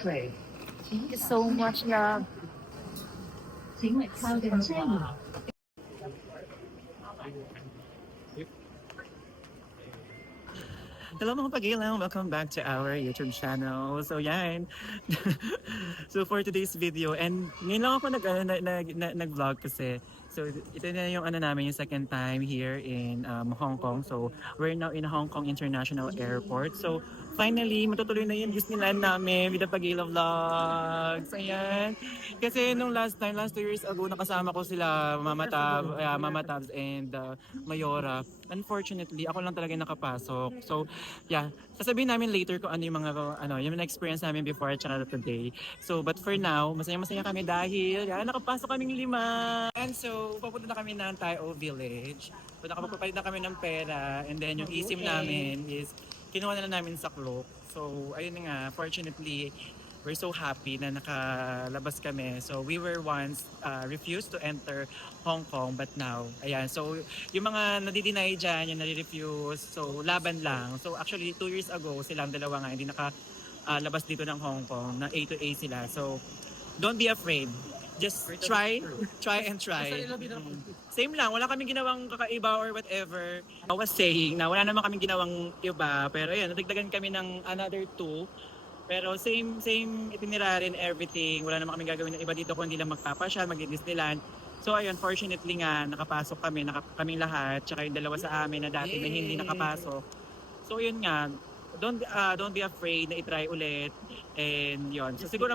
trade， Thank you so much, love. 请勿靠近車門。Hello mga pagilang! Welcome back to our YouTube channel. So yan. So for today's video, and ngayon lang ako nag-vlog kasi. So ito na yung namin yung second time here in Hong Kong. So we're now in Hong Kong International Airport. So finally, matutuloy na yung Disneyland namin with the Pagila Vlogs. Ayan. Kasi nung last 2 years ago, nakasama ko sila Mama Tabs and Mayora. Unfortunately, ako lang talaga nakapasok. So yeah, sasabihin namin later kung ano yung mga yung na-experience namin before at saka today. So but for now, masaya-masaya kami dahil nakapasok kaming 5. And so papunta na kami ng Taiao Village. So nakapagpapalit na kami ng pera, and then yung eSIM namin is kinuha na namin sa Klook. So ayun nga, fortunately we're so happy na nakalabas kami. So we were once refused to enter Hong Kong, but now, ayan. So yung mga nadi-deny dyan, yung nare-refuse, so laban lang. So actually 2 years ago, silang dalawa nga hindi nakalabas dito ng Hong Kong, na A to A sila. So don't be afraid. Just try and try. Same lang, wala kaming ginawang kakaiba or whatever. I was saying na wala naman kaming ginawang iba, pero ayun, nadagdagan kami ng another 2. Pero same itinerary and everything. Wala naman kami gagawin ng iba dito kundi lang magpapasyal, mag-Disneyland. So ayun, fortunately nga nakapasok kaming lahat, tsaka yung dalawa sa amin na dati na hindi nakapasok. So yun nga, don't be afraid na i-try ulit. And yun. So siguro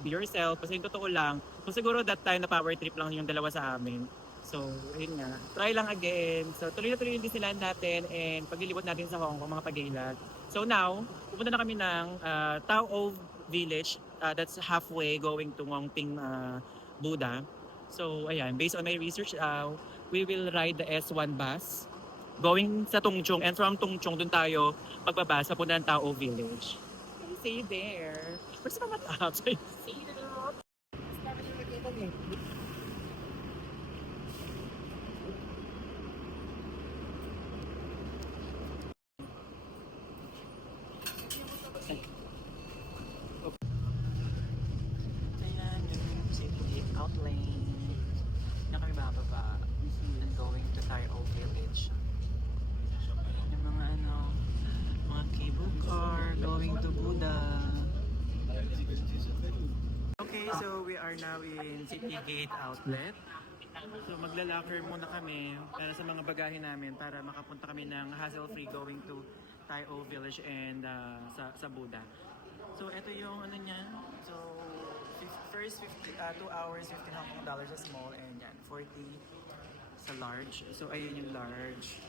be yourself kasi yung totoo lang. So siguro that time na power trip lang yung dalawa sa amin. So yun nga, try lang again. So tuloy na tuloy yung Disneyland natin and paglilibot natin sa Hong Kong mga pagilat. So now, pupunta na kami ng Tao Village. That's halfway going to Ngongping Buddha. So ayan, based on my research, we will ride the S1 bus going sa Tung Chung, and from Tung Chung dun tayo pagbaba sa punta ng Tao Village. See you there. Where's Mama Tabs? See you there. Ayan, yung city outlane. Na kami bababa and going to Taiao Village. Yung mga mga cable car going to Buddha. Okay, so we are now in City Gate Outlet. So magla-locker muna kami para sa mga bagahe namin para makapunta kami ng hassle-free going to Taiao Village and sa Buddha. So ito yung niya. So first 2 hours, $15 Hong Kong dollars sa small, and yan 40 sa large. So ayun yung large.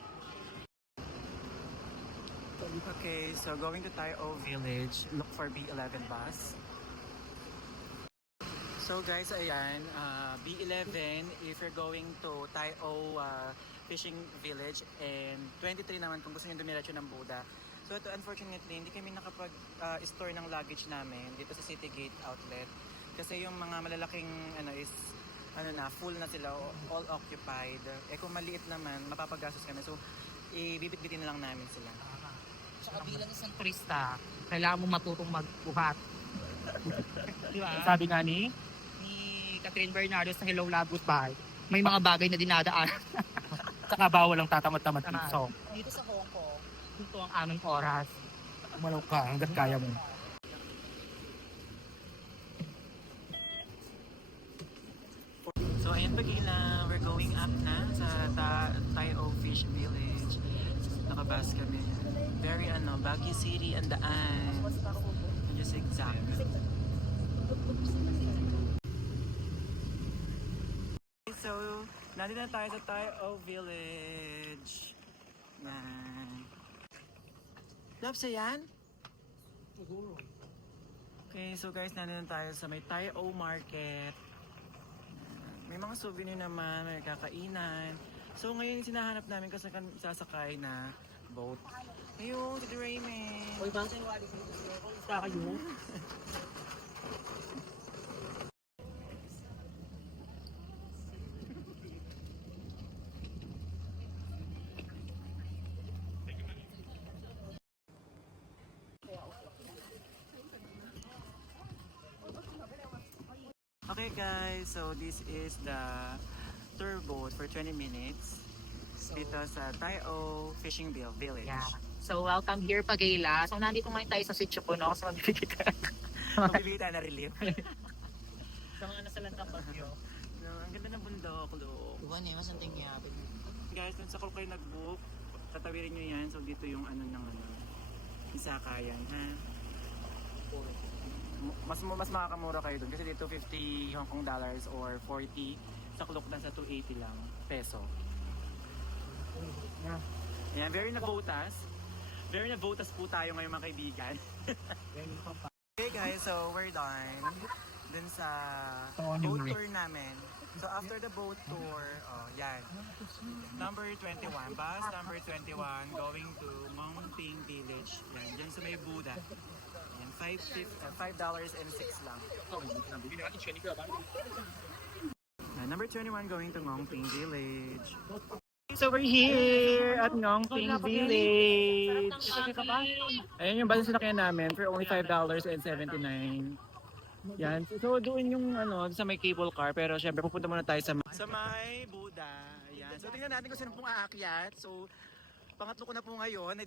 Okay, so going to Taiao Village, look for B11 bus. So guys, ayan, B11 if you're going to Taiao Fishing Village, and 23 naman kung gusto niyo dumiretso ng Buddha. So ito, unfortunately, hindi kami nakapag-store ng luggage namin dito sa City Gate Outlet. Kasi yung mga malalaking is full na sila, all occupied. Eh kung maliit naman, mapapagastos kami. So ibibit-bitin na lang namin sila. Saka bilang isang turista, kailangan mo matutong magbuhat. Diba? Sabi nga ni Catherine Bernardo sa Hello Love Goodbye, may mga bagay na dinadaan. saka bawal ang tatamad-tamad piso. Dito sa Hong Kong, dito ang aming oras. Umalaw ka hanggat kaya mo. So ayan Pagila, we're going up na sa Taiao Fish Village. Nakabas kami. Very Baguio City ang daan. Just exact. So, nandito na tayo sa Taiao Village. Yan. Labs yan? Okay, so guys, nandito na tayo sa may Taiao Market. May mga souvenir naman, may kakainan. So ngayon sinahanap namin kasi sasakay na boat. Ayun, si Raymond. Uy, bang sa'yo wali ko sa kayo? Okay guys, so this is the tour boat for 20 minutes dito sa Tayo Fishing Village. Yeah. So, welcome here, Pagayla. So, nandito ngayon tayo sa sitio ko, no? So, Magbibigay na relief. sa mga nasalan ng bagyo. No, ang ganda ng bundok, look. Diba niya, masanting niya. Guys, dun sa kung kayo nag-book, tatawirin nyo yan. So dito yung yung sakayan, ha? Mas makakamura kayo dun kasi dito 50 Hong Kong dollars or 40. Sa Klook lang sa 280 lang peso. Yan, very nabotas. Very nabotas po tayo ngayon mga kaibigan. Okay guys, so we're done dun sa boat tour namin. So after the boat tour, yan. Number 21, bus number 21 going to Ngongping Village. Yan, dyan sa may Buddha. Yan, $5.06 lang. Number 21 going to Ngongping Village. So we're here at Ngongping Village. Ayan yung bus sinakyan namin for only $5.79. Yan. So doon yung sa may cable car pero syempre pupunta muna tayo sa may Buddha. Yan. So tingnan natin kung sino pong aakyat. So pangatlo ko na po ngayon.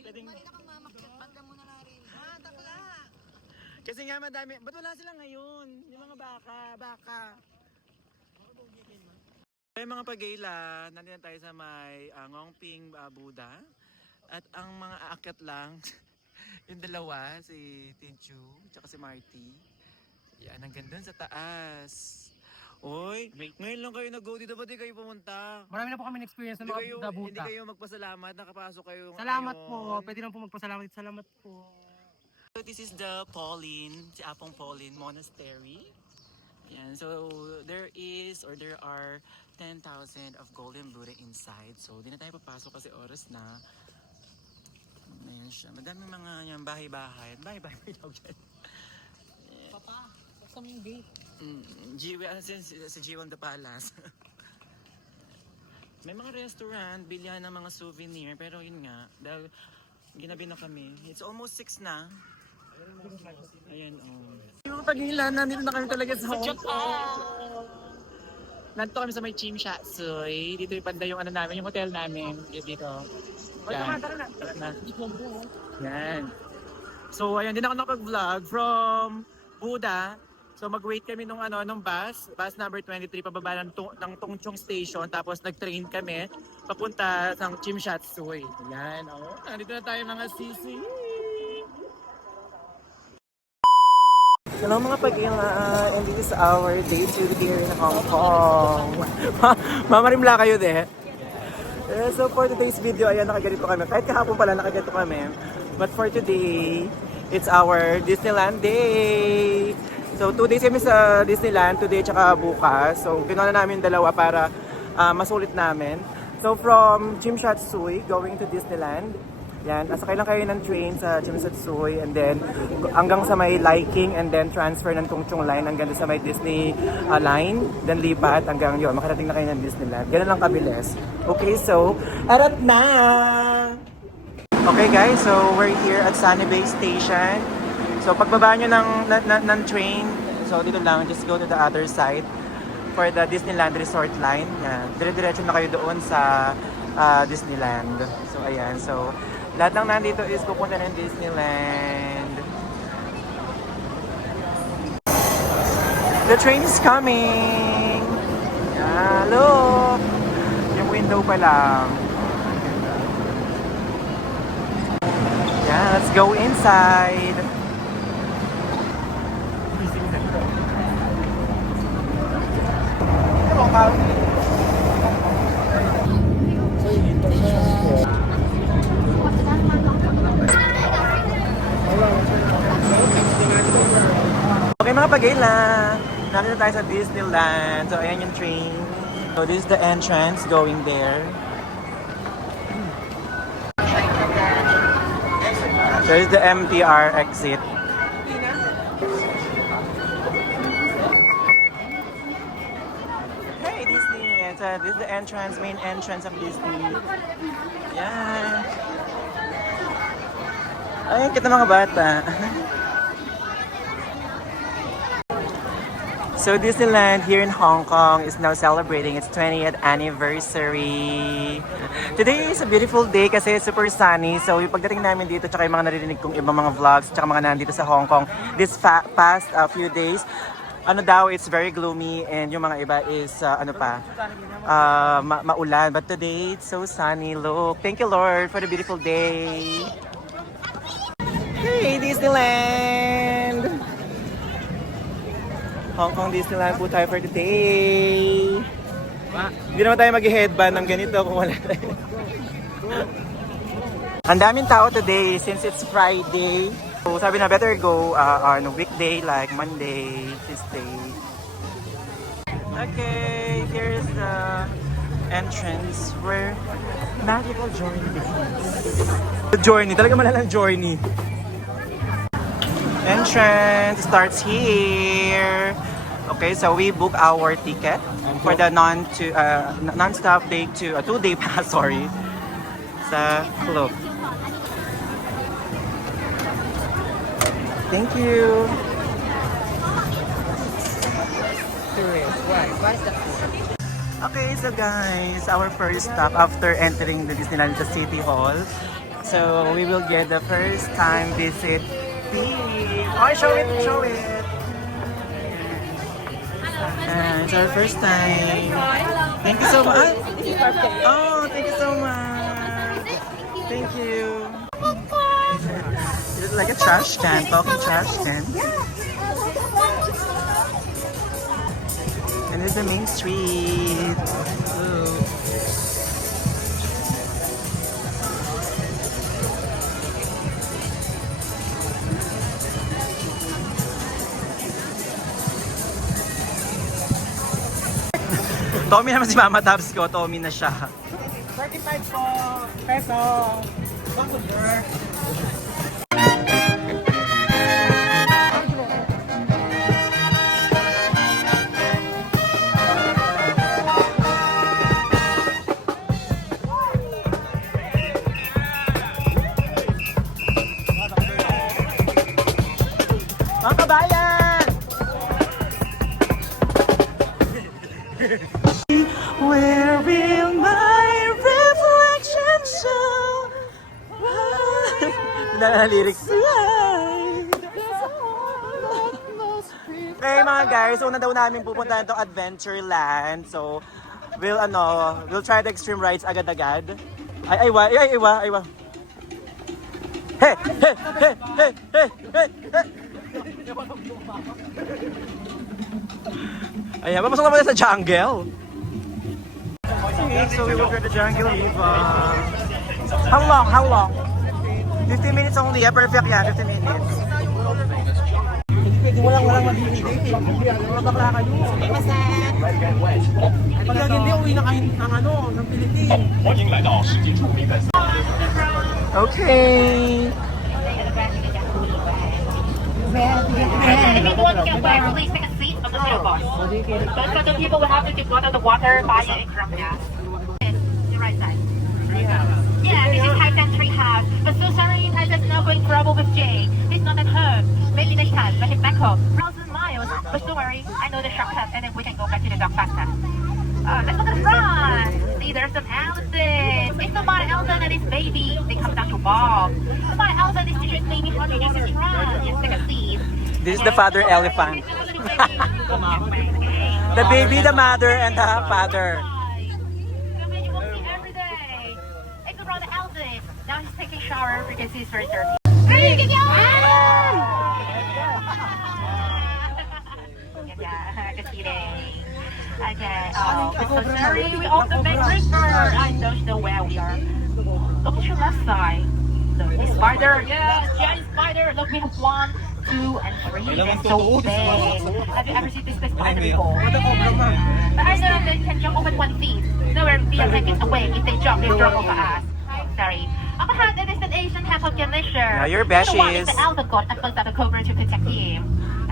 Pwedeng kasi nga madami. Ba't wala sila ngayon? Yung mga baka. Ay mga Pagayla, nandito tayo sa may Ngongping Buddha. At ang mga aakyat lang yung dalawa, si Tinchu, tsaka si Marty. Yan, hanggang dun sa taas. Oy, ngayon lang kayo nag-go dito, ba't di kayo pumunta? Marami na po kami experience ng mga Hindi dabuta. kayo magpasalamat, nakapasok kayo Salamat ngayon. po. Pwede naman po magpasalamat. Salamat po. So this is the Pauline, si Apong Pauline Monastery. Yan, so there are 10,000 of golden Buddha inside. So di na tayo papasok kasi oras na. Ayan siya. Madaming mga yan, bahay-bahay. Bahay-bahay daw dyan. Papa, basta mo yung gate. Sa Jiwang the Palace. May mga restaurant, bilhan ng mga souvenir. Pero yun nga, dahil ginabi na kami. It's almost 6 na. Ayan, Yung Pagayla, nandito na kami talaga sa Hong Kong. Nandito kami sa may Chimshatsoy. Dito yung banda yung namin, yung hotel namin. Dito. Yan. Tara na. Yan. So, ayun, din ako nakapag-vlog from Buddha. So, mag-wait kami nung bus number 23, pababa ng Tongchong Station. Tapos, nag-train kami papunta sa Chimshatsoy. Yan, nandito na tayo mga sisi. Hello mga Pagayla, and this is our day 2 here in Hong Kong. Mamarimla kayo de. So for today's video, ayan, nakaganito kami. Kahit kahapon pala nakaganito kami. But for today, it's our Disneyland day. So 2 days kami sa Disneyland, today tsaka bukas. So ginawa na namin dalawa para masulit namin. So from Chimshatsoy, going to Disneyland. Yan, asakay lang kayo ng train sa Chimshatsoy and then hanggang sa may Liking and then transfer ng Tongchong line hanggang sa may Disney line, then lipat hanggang yun, makarating na kayo ng Disneyland. Ganun lang kabilis. Okay, so, arat na! Okay guys, so we're here at Sunny Bay Station. So pagbaba nyo ng train, so dito lang, just go to the other side for the Disneyland Resort line. Yan, dire-diretso na kayo doon sa Disneyland. So ayan, so lahat ng nandito is pupunta ng Disneyland. The train is coming! Yeah, look! Yung window pa lang. Yeah, let's go inside! Okay mga Pagayla, nandito tayo sa Disneyland. So ayan yung train. So this is the entrance going there. So this is the MTR exit. Hey Disney! This is the entrance, main entrance of Disney. Yan. Ay, kita mga bata. So Disneyland here in Hong Kong is now celebrating its 20th anniversary. Today is a beautiful day kasi it's super sunny. So yung pagdating namin dito, tsaka yung mga naririnig kong ibang mga vlogs, tsaka mga nandito sa Hong Kong this past few days, ano daw, it's very gloomy and yung mga iba is maulan. But today, it's so sunny. Look, thank you Lord for the beautiful day. Hey, Disneyland! Hong Kong Disneyland po tayo for today. Hindi naman tayo mag-headband ng ganito kung wala tayo. Ang daming tao today since it's Friday. So sabi na better go on a weekday like Monday, Tuesday. Okay, here's the entrance where magical journey begins. The journey, talaga malalang journey. Entrance starts here. Okay, so we book our ticket for the non-stop day to a 2-day pass, sorry, sa club. Thank you. Okay, so guys, our first stop after entering the Disneyland the City Hall. So we will get the first time visit fee. Oh, show it, show it. It's our first time. Thank you so much. Oh, thank you so much. Thank you. Is it like a trash can? Talking trash can? And this is the main street. Ooh. Tommy naman si Mama Tabs ko. Tommy na siya. 35 po peso. Mga kabayan! Where will my reflection show? Na lyrics. Okay mga guys, una daw namin pupunta na itong Adventureland. So, we'll try the extreme rides agad-agad. Ay, aywa. Hey! Ayan, papasok naman sa jungle. Okay, so we will try the jungle. How long? 15 minutes only, yeah? Perfect yan, 15 minutes. Pwede mo lang walang magbibigay. Mga bakla kayo. Pag hindi, uwi na kayo ng Pilipinas. Okay. Everyone can please take a seat on the middle box. Those for the people who have to go to the water via exam gas. The right side. Yeah, this is Titan Treehouse. But so sorry, Titan's now going trouble with Jay. He's not at home. Maybe next time, but he's back home. 1,000 miles. But don't worry, I know the shortcut and then we can go back to the dock faster. Let's go to the front. See, there's some elephants. It's not about Elsa and his baby. They come down to Bob. It's about Elsa and his teacher's baby. How do you run? Yes, take a seat. This is the father elephant. The baby, the mother, and the father. You will see every day. It's around the elephant. Now he's taking a shower because he's very dirty. Just kidding. Okay, we're so sorry. We off the main river. I don't know where we are. Look at your left side. Look, the spider. Yeah, giant spider. Look, we have 1, 2, and 3. It's so big. Have you ever seen this spider before? But I know they can jump over 20 feet. No, we are taking away. If they jump, they'll jump over us. Sorry. Up ahead, it is an Asian Hamilton glacier. Your best The one is the alpha god and bugs out the cobra to protect you.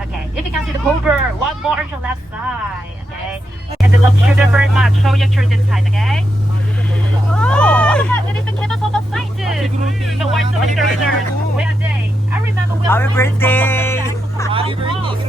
Okay, if you can see the cobra, one more on your left side. Okay, and they love children very much. Show your children side. Okay. Oh, up ahead, it is the capital of sciences. The white cement visitors. Where are they? I remember we Happy birthday! Happy birthday!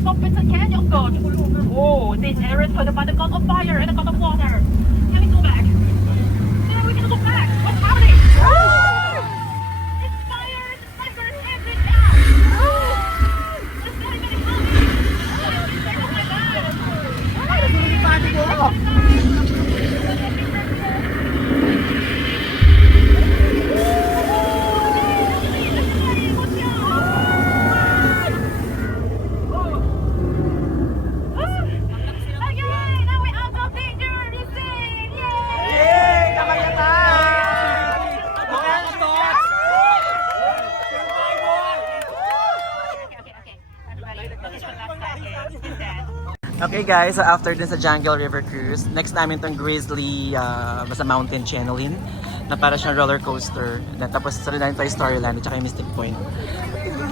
the top bits and canyons go. Oh, this area is flooded by the god of fire and the god of water. Can we go back? No, we can go back. What's happening? It's fire and snipers everywhere. There's not even a helmet. Oh my god. Why does it find the wall? Okay, now we're out of danger. We're safe. Yay! Yay! Nakayatan! Okay guys, so after din sa Jungle River Cruise, next namin itong Grizzly basta mountain channeling na para siyang roller coaster. Then, tapos sunod namin tayo Storyland at saka yung Mystic Point.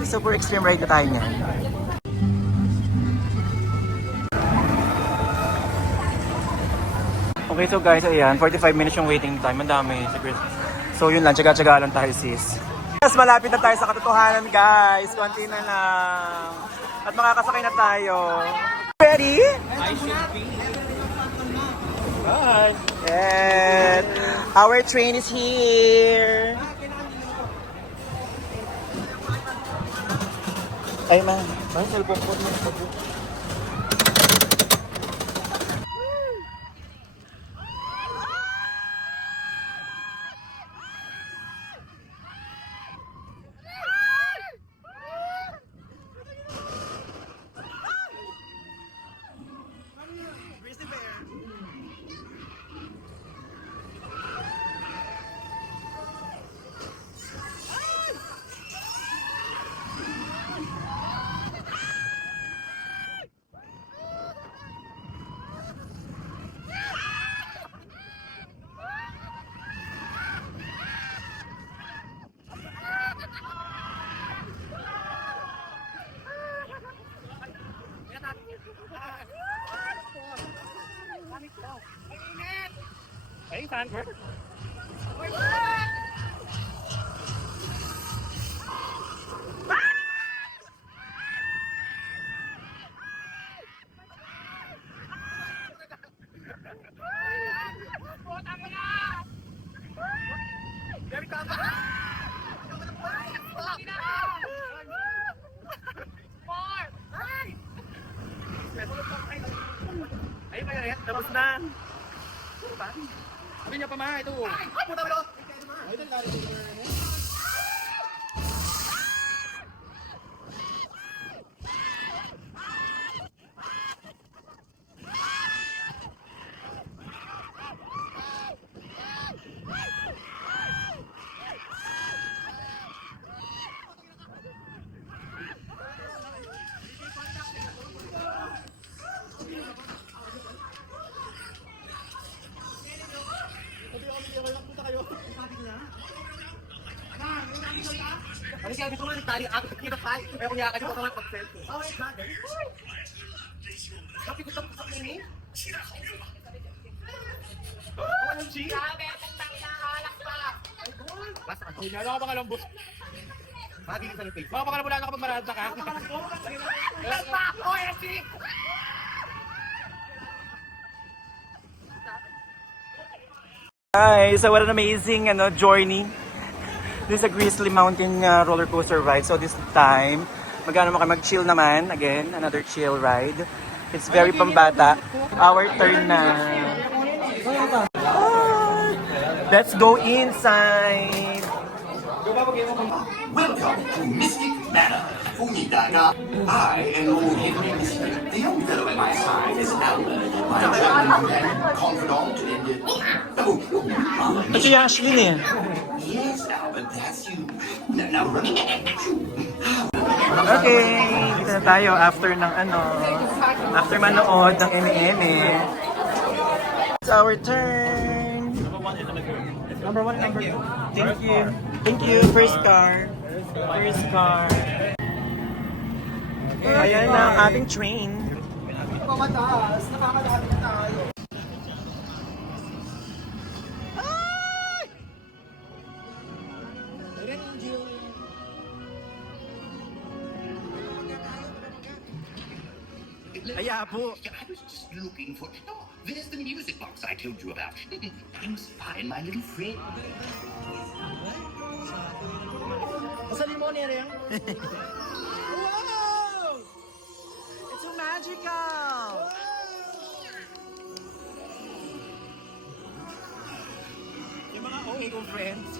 Super extreme ride na tayo ngayon. Okay, so guys, ayan, 45 minutes yung waiting time. Ang dami sa Grizzly. So yun lang, tsaga-tsaga lang tayo sis. Yes, malapit na tayo sa katotohanan guys. Konti na lang. At makakasakay na tayo. Ready? I should be. Bye. And our train is here. Ay man. Ay, cellphone ko. Hey, Sanford. Ay, kaya tapos na. Sabi niya pa ma, ito. Ano siya, gusto mo nagtali ako kita tayo. Ay, kung yakan ko naman pag-selfie. Oh, wait, man. Sabi ko tapos ako ni. Oh, anong G? Sabi, tang na alak pa. Basta ako. Hindi ako baka lambos. Magiging sa face. Baka wala na kapag marada ka. Basta ako, G! Hi, so what an amazing journey. This is a Grizzly Mountain roller coaster ride. So this time, magano mo kayo mag-chill naman. Again, another chill ride. It's very pambata. Our turn na. Ah, let's go inside. Welcome to Mystic Manor, Fumidaga. I am Lord Henry Mystic. The young fellow at my side is Albert, my traveling companion, confidant, and... Ito yung Ashley niya. Yes, Albert, that's you. Now run. Okay, dito na tayo after ng after manood ng Eme-Eme. It's our turn. Number 1 and number 2. Thank you. Thank you. First car. First car. Ayan na ang ating train. Pamataas, nakakadami tayo. Nahiya po. I was just looking for... Oh, there's the music box I told you about. Thanks, fine, my little friend. Wow! It's so magical! Yung mga OA kong friends.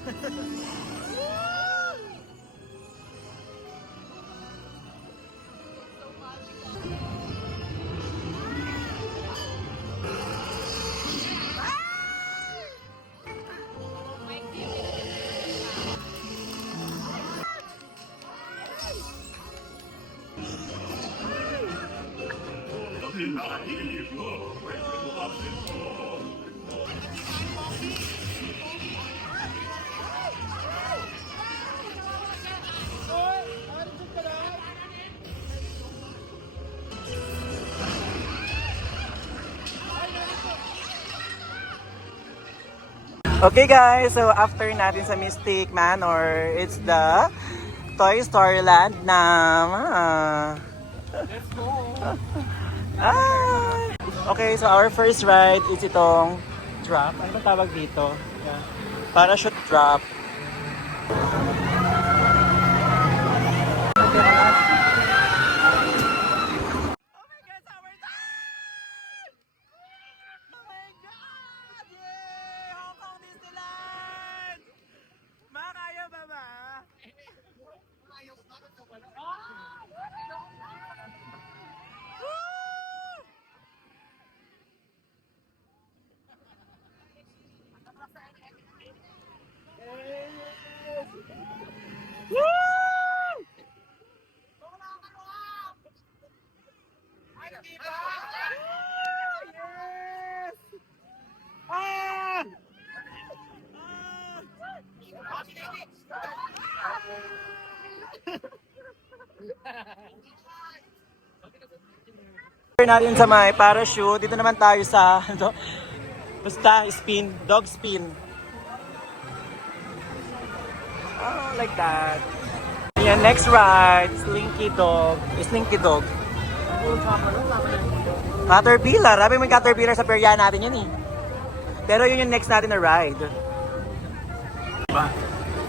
Okay guys, so after natin sa Mystic Manor, it's the Toy Story Land na... Let's go! Okay, so our first ride is itong drop. Ano ba tawag dito? Yeah. Parachute drop. Natin sa may parachute. Dito naman tayo sa basta spin, dog spin. Oh, like that. Yan, next ride, Slinky Dog. Slinky Dog. Caterpillar. Sabi mo yung Caterpillar sa perya natin yan eh. Pero yun yung next natin na ride.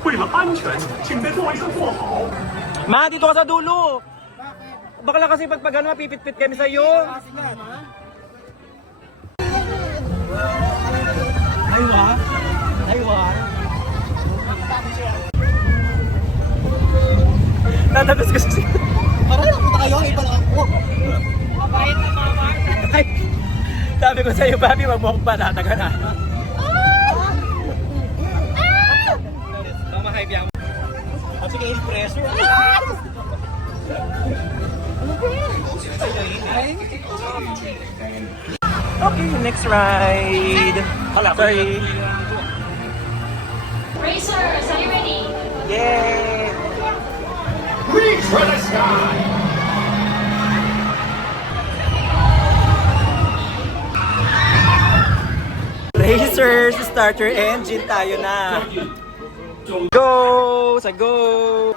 为了安全，请在座位上坐好。 Ma, dito ka sa dulo. Bakla kasi pag ano, pipit-pit kami sa iyo. Aywa. Aywa. Natabas ko siya. Parang napunta kayo, iba lang ako. Mabait na mama. Sabi ko sa iyo, Bobby, wag mo akong panataga na. Mama-hype yan. O sige, il-pressure. Okay, next ride. Sorry. Racers, are you ready? Yay! Reach for the sky! Racers, starter engine tayo na. Go! Sa go!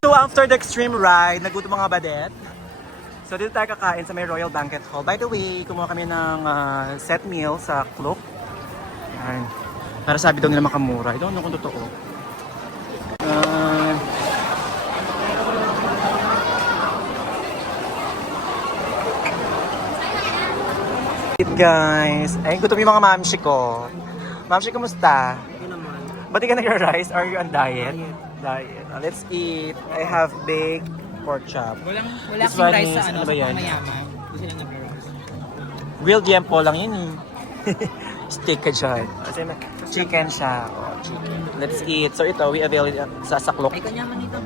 So after the extreme ride, nagutom mga badet. So dito tayo kakain sa may Royal Banquet Hall. By the way, kumuha kami ng set meal sa Klook. Yan. Para sabi daw nila makamura. I don't know kung totoo. Guys, ay gutom yung mga mamshi ko. Mamshi, kumusta? Hindi naman. Ba't di ka nag-rice? Are you on diet? Diet. Let's eat. I have baked pork chop. Wala This kasing one rice is, sa ano ano, ba sa yan? mayaman. Hindi sila nag-rice. Real Diempo lang yun eh. Steak ka dyan. Kasi chicken siya. Oh, chicken. Let's eat. So ito, we avail it sa Saklok. Ay, kanyaman ito.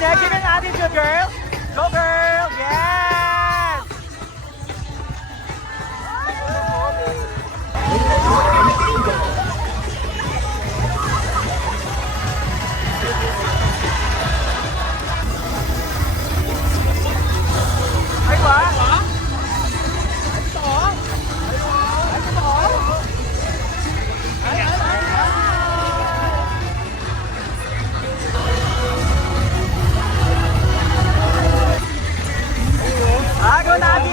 there. Give me an attitude, girl. Go, girl. Yes. Ay, what? Go Nagi!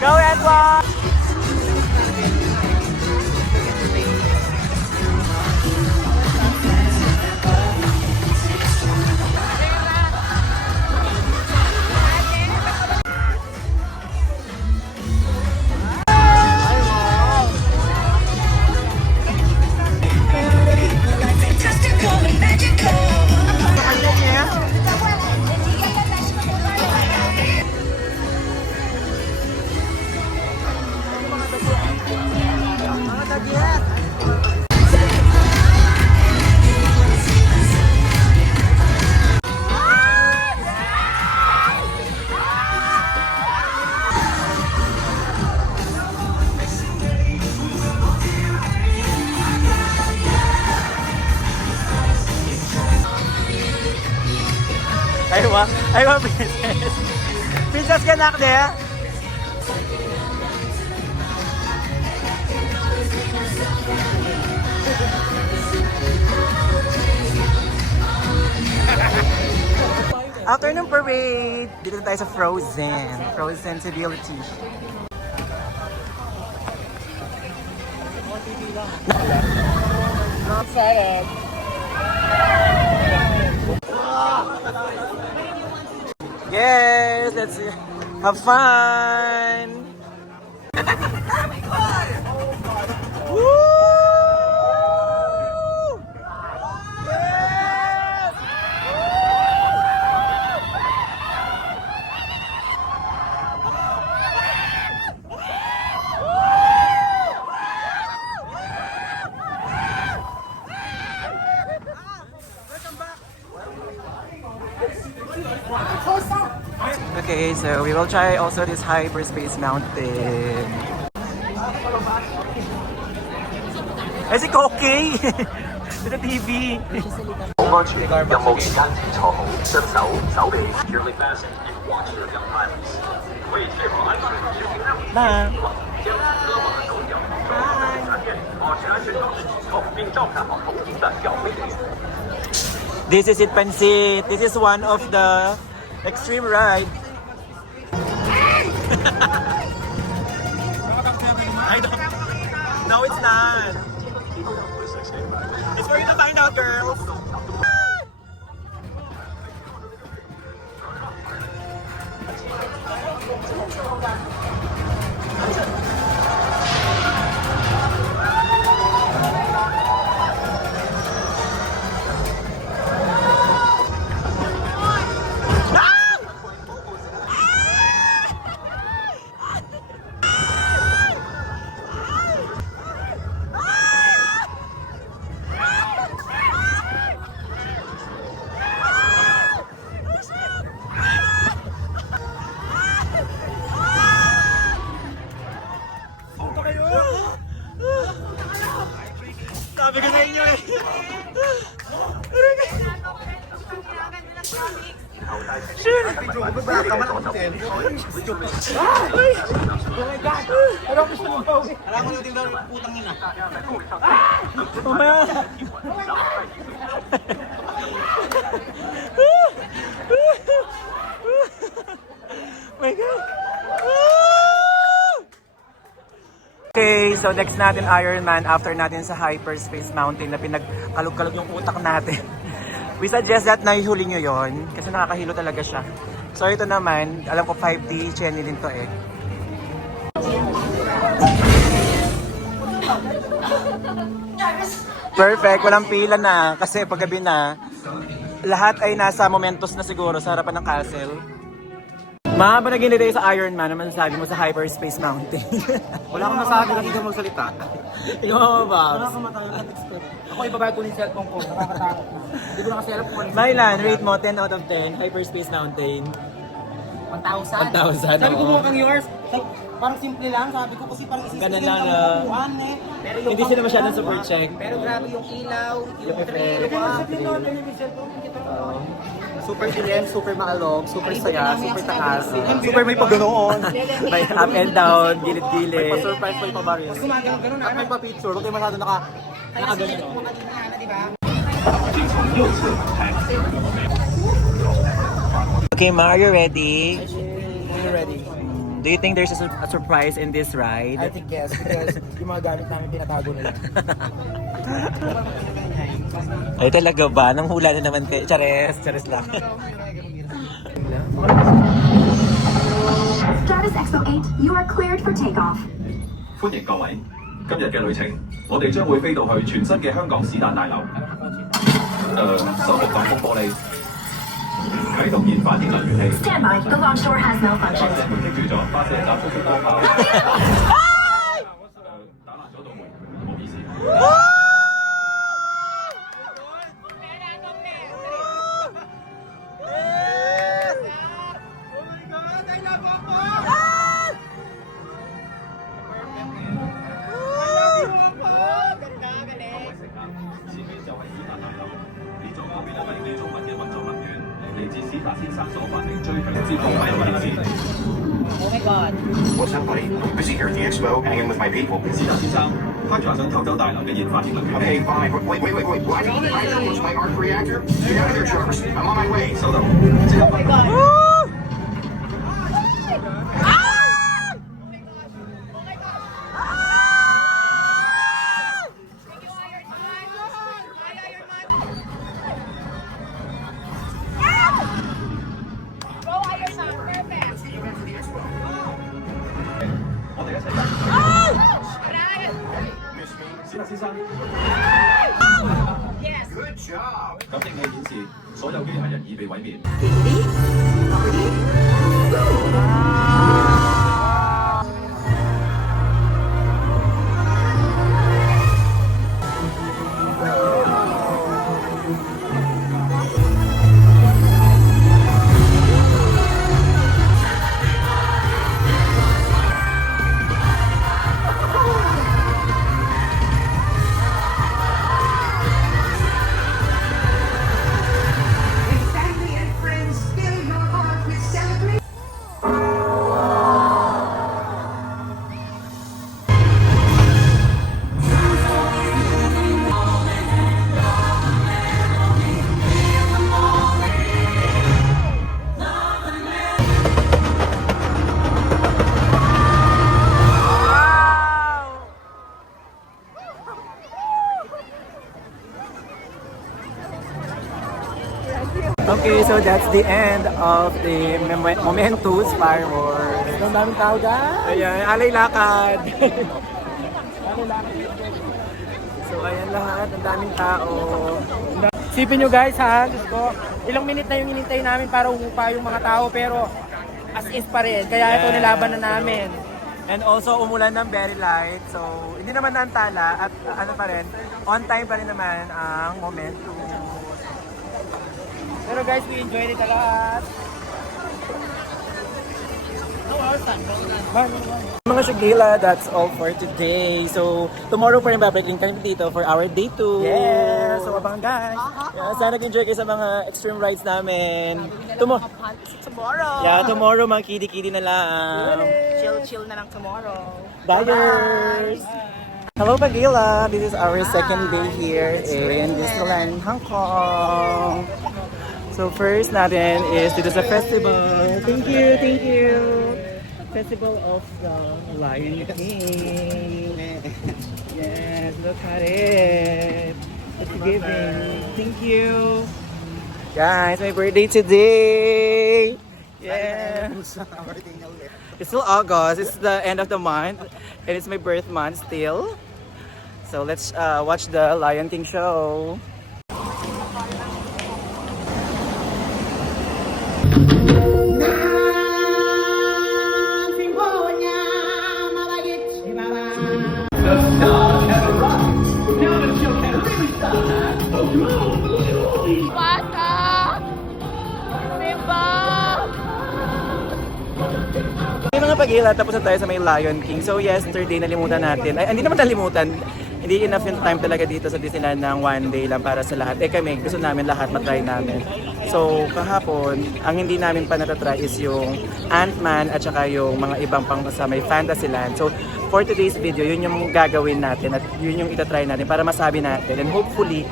Go Edward! I want princess. Princess can knock there. Afternoon parade. Dito tayo sa Frozen. Frozen Civility. Excited. Yes, let's have fun. Woo! Yes! Okay, so we will try also this hyperspace mountain. Ay, si Koki! Sa TV! Ma! This is it, Pansit. This is one of the extreme ride. I don't. No, it's not. It's for you to find out, girls. Sabi ko sa inyo eh. Sure. My God. Okay, so next natin Ironman after natin sa Hyperspace Mountain na pinagkalog-kalog yung utak natin. We suggest that naihuli nyo yon kasi nakakahilo talaga siya. So ito naman, alam ko 5D, Chenny din to eh. Perfect, walang pila na kasi paggabi na, lahat ay nasa Momentos na siguro sa harapan ng castle. Mahaba na ginitay sa Iron Man, naman sabi mo sa Hyperspace Mountain. Wala akong masabi, hindi ka magsalita. Ikaw mo ba? Ako ibabayad ko yung cellphone ko, nakakatakot. Hindi ko nakaself ko. Mylan, rate mo 10 out of 10, Hyperspace Mountain. 1,000. 1,000. Sabi ko oo. mo kang yours, parang simple lang, sabi ko kasi parang isisipin Ganun ka lang, mabubuhan eh. Pero yung Hindi sila masyadong super check. Pero grabe yung ilaw, yung effect. Super dilim, super maalog, super saya, super taas. Super may paganoon. May up and down, gilid-gilid. Pa-surprise pa yung pabaril. Mas gumagano at may pa-picture, huwag kayo masyado nakagano. Okay, Ma, are you ready? We're ready. Do you think there's a surprise in this ride? I think yes, because yung mga gamit namin tinatago nila. Ay, talaga ba? Nang hula na naman kayo. Chares, chares lang. Stratus Expo 8, you are cleared for takeoff. 歡迎各位，今日嘅旅程，我哋將會飛到去全新嘅香港史丹大樓。手部擋風玻璃，啟動燃反應能源器。 Stand by, the launch door has 發 malfunctioned. 射門棘住咗，發射集速速光炮。打爛咗道門，唔好意思。 前面就係史達大樓，呢座高邊一位記中文嘅運作能源，嚟自史達先生所發明最強之高位位置。 Oh my God. What's up, buddy? I'm busy here at the expo, hanging with my people. 史達先生，他話想偷走大樓嘅燃發電能源 Okay, 器。 fine. Wait. What? I know it's my arc reactor. Get out of there, Jarvis. I'm on my way. 收到，即刻返到。 我哋一齊。史達先生， Good job. 感應器顯示所有機械人已被毀滅。 Okay, so that's the end of the Momentus fireworks. Ang daming tao guys! Ayan, alay lakad. So ayan lahat, ang daming tao. Sipin nyo guys ha, Diyos ko, ilang minute na yung hinintay namin para umupa yung mga tao pero as is pa rin. Kaya ito nilaban na namin. And also umulan ng very light. So hindi naman naantala at ano pa rin, on time pa rin naman ang Momentus. Pero guys, we enjoyed it a lot. Mga Shagila, that's all for today. So, tomorrow pa rin babalikin kami dito for our day 2. Yeah, so abangan guys. Yeah, sana nag-enjoy kayo sa mga extreme rides namin. Tomorrow. Yeah, tomorrow mga kidi-kidi na lang. Chill na lang tomorrow. Buyers! Hello Pagila! This is our second day here in Disneyland, Hong Kong. So first natin is dito sa festival. Thank you! Festival of the Lion King. Yes, look at it. It's giving. Thank you. Guys, my birthday today. Yeah. It's still August. It's the end of the month. And it's my birth month still. So let's watch the Lion King show. Bata! Diba? May mga pag-iila, tapos na tayo sa may Lion King. So yesterday, nalimutan natin. Ay, hindi naman nalimutan. Hindi enough yung time talaga dito sa Disneyland ng one day lang para sa lahat. Eh kami, gusto namin lahat matry namin. So kahapon, ang hindi namin pa natatry is yung Ant-Man at saka yung mga ibang pang sa may Fantasyland. So for today's video, yun yung gagawin natin at yun yung itatry natin para masabi natin. And hopefully,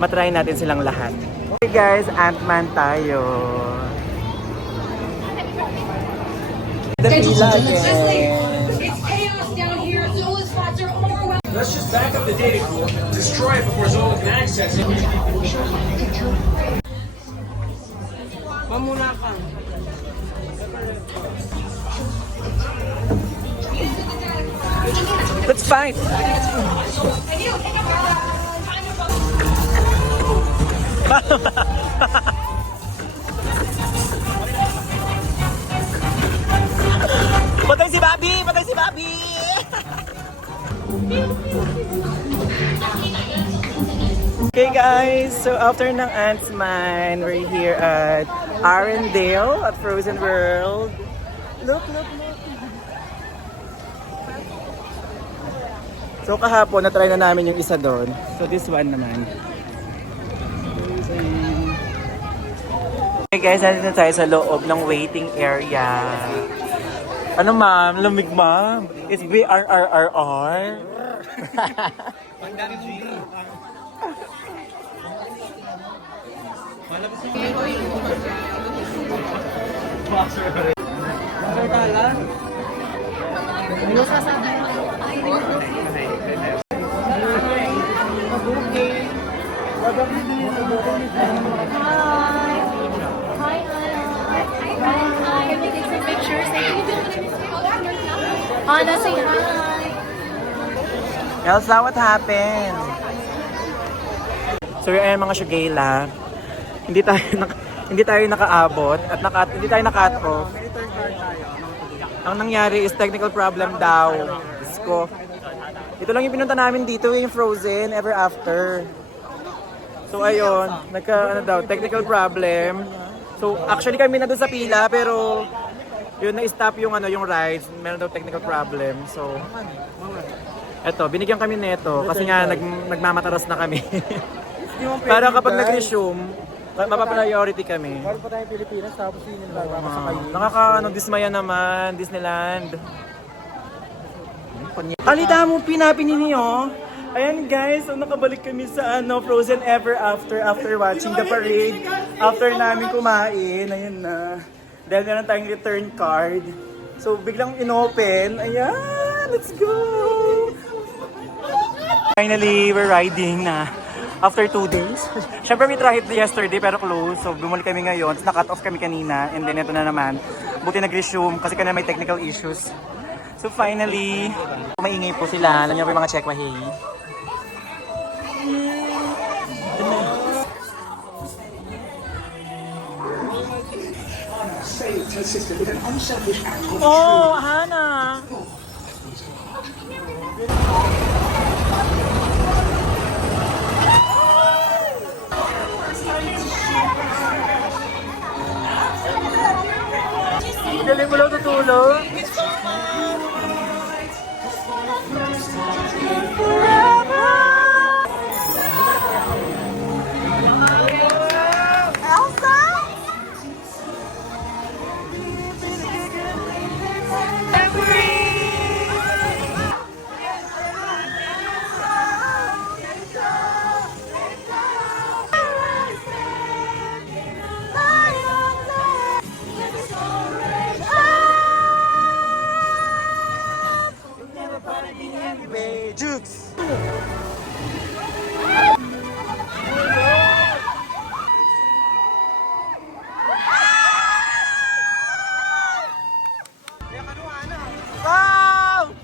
matry natin silang lahat. Okay guys, Ant-Man tayo. Let's just back up the data core, destroy it before Zola can access it. Mamuna ka. Let's fight! Patay si Bobby! Patay si Bobby! Okay guys, so after ng Ant-Man, we're here at Arendelle at Frozen World. Look, look, look. So kahapon, na-try na namin yung isa doon. So this one naman. Okay guys, nandito tayo sa loob ng waiting area. Ano ma'am? Lamig ma'am? It's BRRRR. Anna, say hi. Elsa, what happened? So yun mga Shugela, hindi tayo nakaabot at hindi tayo naka-cut off. Ang nangyari is technical problem daw. Diyos ko. Ito lang yung pinunta namin dito, yung Frozen Ever After. So ayun, technical problem. So actually kami na doon sa pila pero yun na-stop yung yung rides, meron daw technical problem. So eto, binigyan kami nito kasi nga nagmamataras na kami. Para kapag nag-resume, mapa-priority kami. Meron pa tayong Pilipinas tapos yun yung lalakasakayin. Dismaya naman, Disneyland. Alita mo, pinapinin niyo. Ayan guys, so nakabalik kami sa Frozen Ever after watching the parade. After namin kumain, ayun na. Dahil meron tayong return card. So biglang inopen. Ayan, let's go! Finally, we're riding na. After 2 days. Siyempre, we tried it yesterday pero close. So, bumalik kami ngayon. Na-cut off kami kanina. And then, ito na naman. Buti nag-resume kasi kanina may technical issues. So, finally, maingay po sila. Alam niyo po yung mga check mahi. Oh, Hannah! Galing mo lang tutulog. Elsa? Jukes! Wow!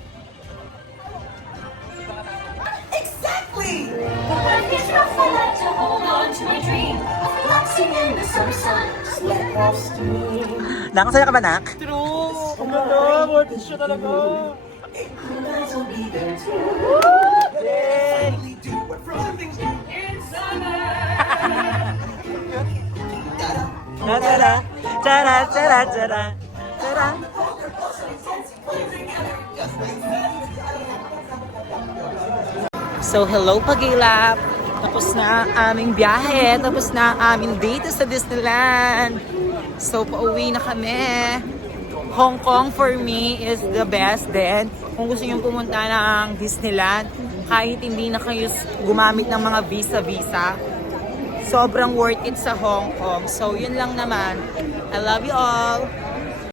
Exactly! The work is rough, I like to hold on to my dream. Relaxing in the summer sun, just let off steam. Nakasaya ka ba, Nak? True! Ang ganda! Worth it siya talaga! Will be there too. We do what Frozen things do in summer. Tada, tada, tada, tada. So, hello Pagilap! Tapos na ang aming biyahe, tapos na ang aming date sa Disneyland. So, pauwi na kami. Hong Kong for me is the best din. Kung gusto nyo pumunta ng Disneyland, kahit hindi na kayo gumamit ng mga visa-visa, sobrang worth it sa Hong Kong. So, yun lang naman. I love you all!